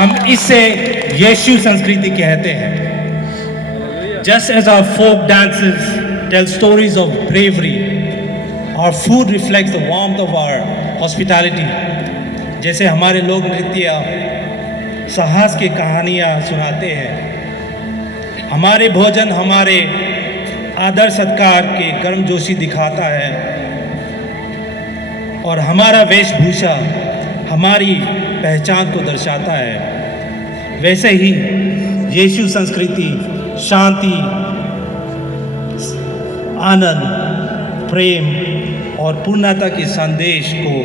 हम इसे यीशु संस्कृति कहते हैं। Just as our folk dances tell stories of bravery, our food reflects the warmth of our hospitality. जैसे हमारे लोक नृत्य साहस की कहानियाँ सुनाते हैं, हमारे भोजन हमारे आदर सत्कार के गर्मजोशी दिखाता है, और हमारा वेशभूषा हमारी पहचान को दर्शाता है, वैसे ही यीशु संस्कृति शांति, आनंद, प्रेम और पूर्णता के संदेश को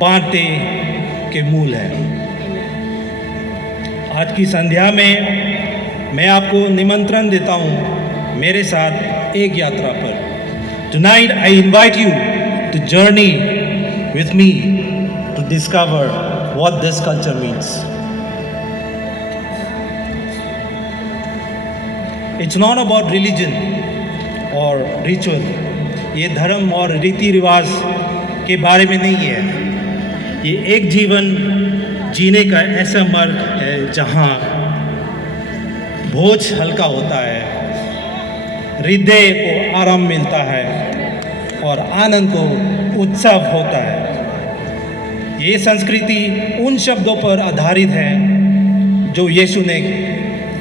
बांटने के मूल है। आज की संध्या में मैं आपको निमंत्रण देता हूँ मेरे साथ एक यात्रा पर। Tonight I invite you to journey with me to discover what this culture means. It's not about religion or ritual. ये धर्म और रीति रिवाज के बारे में नहीं है। ये एक जीवन जीने का ऐसा मार्ग है जहाँ बोझ हल्का होता है, हृदय को आराम मिलता है और आनंद को उत्सव होता है। ये संस्कृति उन शब्दों पर आधारित है जो यीशु ने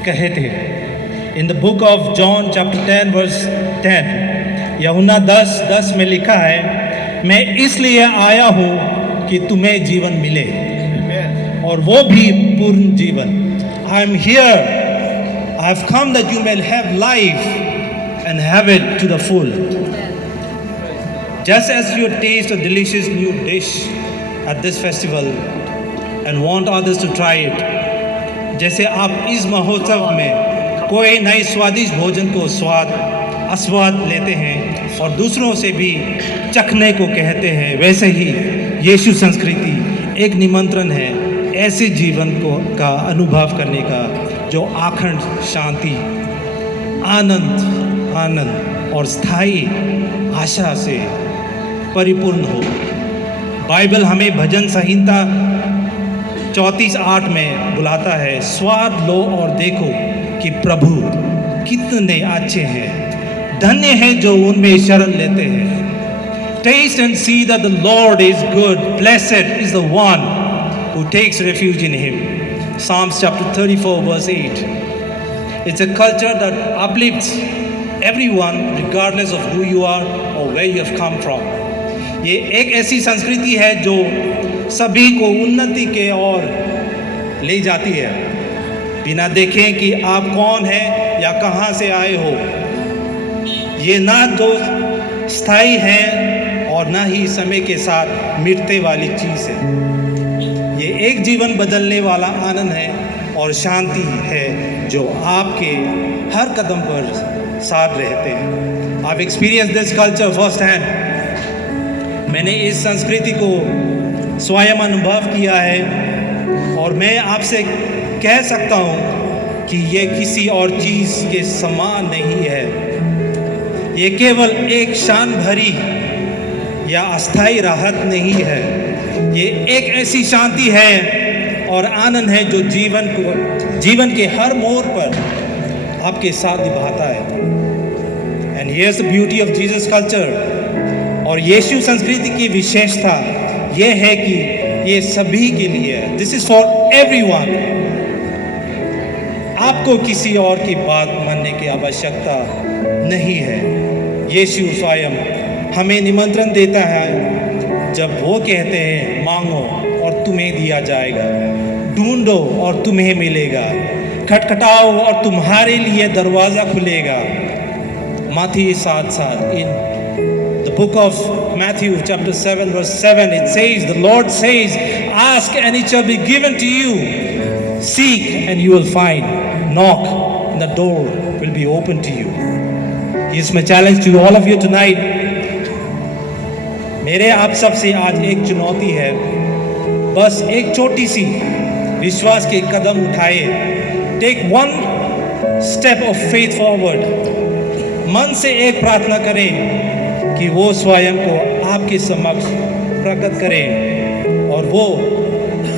कहे थे। In the book of John chapter 10 verse 10, यूहन्ना 10:10 में लिखा है, मैं इसलिए आया हूँ कि तुम्हें जीवन मिले और वो भी पूर्ण जीवन। I am here, I have come that you may have life and have it to the full. Just as you taste a delicious new dish at this festival and want others to try it, जैसे आप इस महोत्सव में कोई नए स्वादिष्ट भोजन को आस्वाद लेते हैं और दूसरों से भी चखने को कहते हैं, वैसे ही यीशु संस्कृति एक निमंत्रण है ऐसे जीवन का अनुभव करने का जो अखंड शांति, आनंद और स्थायी आशा से परिपूर्ण हो। बाइबल हमें भजन संहिता 34:8 में बुलाता है, स्वाद लो और देखो कि प्रभु कितने अच्छे हैं, धन्य है जो उनमें शरण लेते हैं। Taste and see that the Lord is good, blessed is the one who takes refuge in him. Psalms chapter 34 verse 8. It's a culture that uplifts everyone regardless of who you are or where you have come from. ये एक ऐसी संस्कृति है जो सभी को उन्नति के ओर ले जाती है, बिना देखें कि आप कौन हैं या कहाँ से आए हो। ये ना तो स्थायी है और ना ही समय के साथ मिटने वाली चीज़ है। ये एक जीवन बदलने वाला आनंद है और शांति है जो आपके हर कदम पर साथ रहते हैं। I've experienced this culture first hand. मैंने इस संस्कृति को स्वयं अनुभव किया है और मैं आपसे कह सकता हूँ कि ये किसी और चीज़ के समान नहीं है। ये केवल एक शान भरी या अस्थायी राहत नहीं है, ये एक ऐसी शांति है और आनंद है जो जीवन के हर मोड़ पर आपके साथ निभाता है। And here's the beauty of Jesus culture. और यीशु संस्कृति की विशेषता ये है कि ये सभी के लिए है। This is for everyone. आपको किसी और की बात मानने की आवश्यकता नहीं है। यीशु स्वयं हमें निमंत्रण देता है जब वो कहते हैं, मांगो और तुम्हें दिया जाएगा, ढूंढो और तुम्हें मिलेगा, खटखटाओ और तुम्हारे लिए दरवाज़ा खुलेगा। Matthew 7:7 in the book of Matthew chapter 7 verse 7 it says, the Lord says, ask and it shall be given to you, seek and you will find, knock and the door will be open to you. Here's my challenge to all of you tonight. मेरे आप सबसे आज एक चुनौती है, बस एक छोटी सी विश्वास के कदम उठाए। Take one step of faith forward. मन से एक प्रार्थना करें कि वो स्वयं को आपके समक्ष प्रकट करें और वो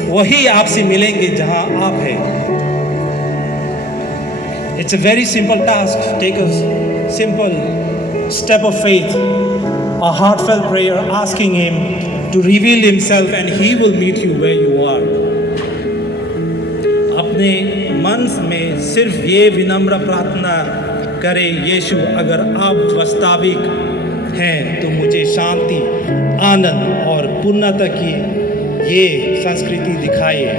वही आपसे मिलेंगे जहां आप हैं। It's a very simple task. Take a simple step of faith, a heartfelt prayer asking Him to reveal Himself and He will meet you where you are. अपने मन में सिर्फ ये विनम्र प्रार्थना करें, यीशु अगर आप वास्तविक हैं तो मुझे शांति, आनंद और पूर्णता की ये संस्कृति दिखाइए।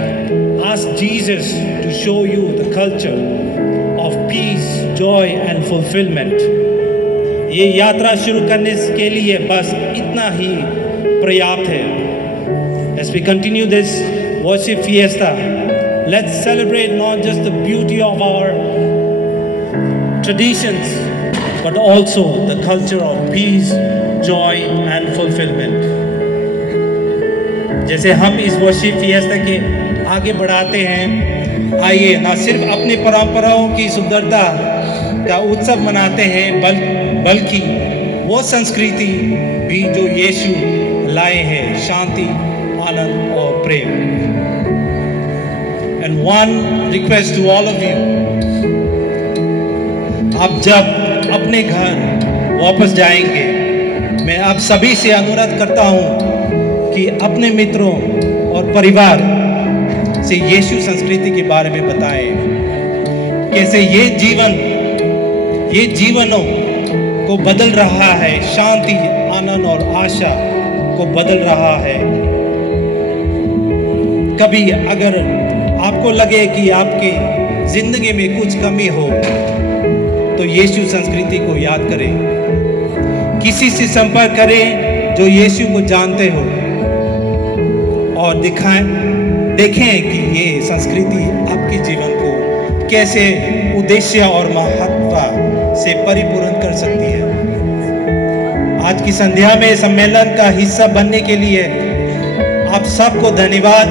Ask Jesus to show you the culture of peace, joy and fulfillment. ये यात्रा शुरू करने के लिए बस इतना ही पर्याप्त है। As we continue this worship fiesta, let's celebrate not just the beauty of our traditions, but also the culture of peace, joy and fulfillment. जैसे हम इस worship fiesta के आगे बढ़ाते हैं, आइए ना सिर्फ अपनी परंपराओं की सुंदरता का उत्सव मनाते हैं, बल्कि वो संस्कृति भी जो यीशु लाए हैं, शांति, आनंद और प्रेम। And one request to all of you, आप जब अपने घर वापस जाएंगे, मैं आप सभी से अनुरोध करता हूँ कि अपने मित्रों और परिवार से यीशु संस्कृति के बारे में बताएं। कैसे ये जीवनों को बदल रहा है, शांति, आनंद और आशा को बदल रहा है। कभी अगर आपको लगे कि आपके जिंदगी में कुछ कमी हो, तो यीशु संस्कृति को याद करें। किसी से संपर्क करें जो यीशु को जानते हो और देखें कि ये संस्कृति आपके जीवन को कैसे उद्देश्य और महत्व से परिपूर्ण कर सकती है। आज की संध्या में सम्मेलन का हिस्सा बनने के लिए आप सबको धन्यवाद।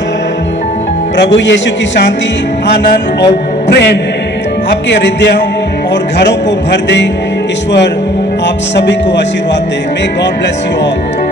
प्रभु यीशु की शांति, आनंद और प्रेम आपके हृदयों और घरों को भर दे। ईश्वर आप सभी को आशीर्वाद दे। May God bless you all.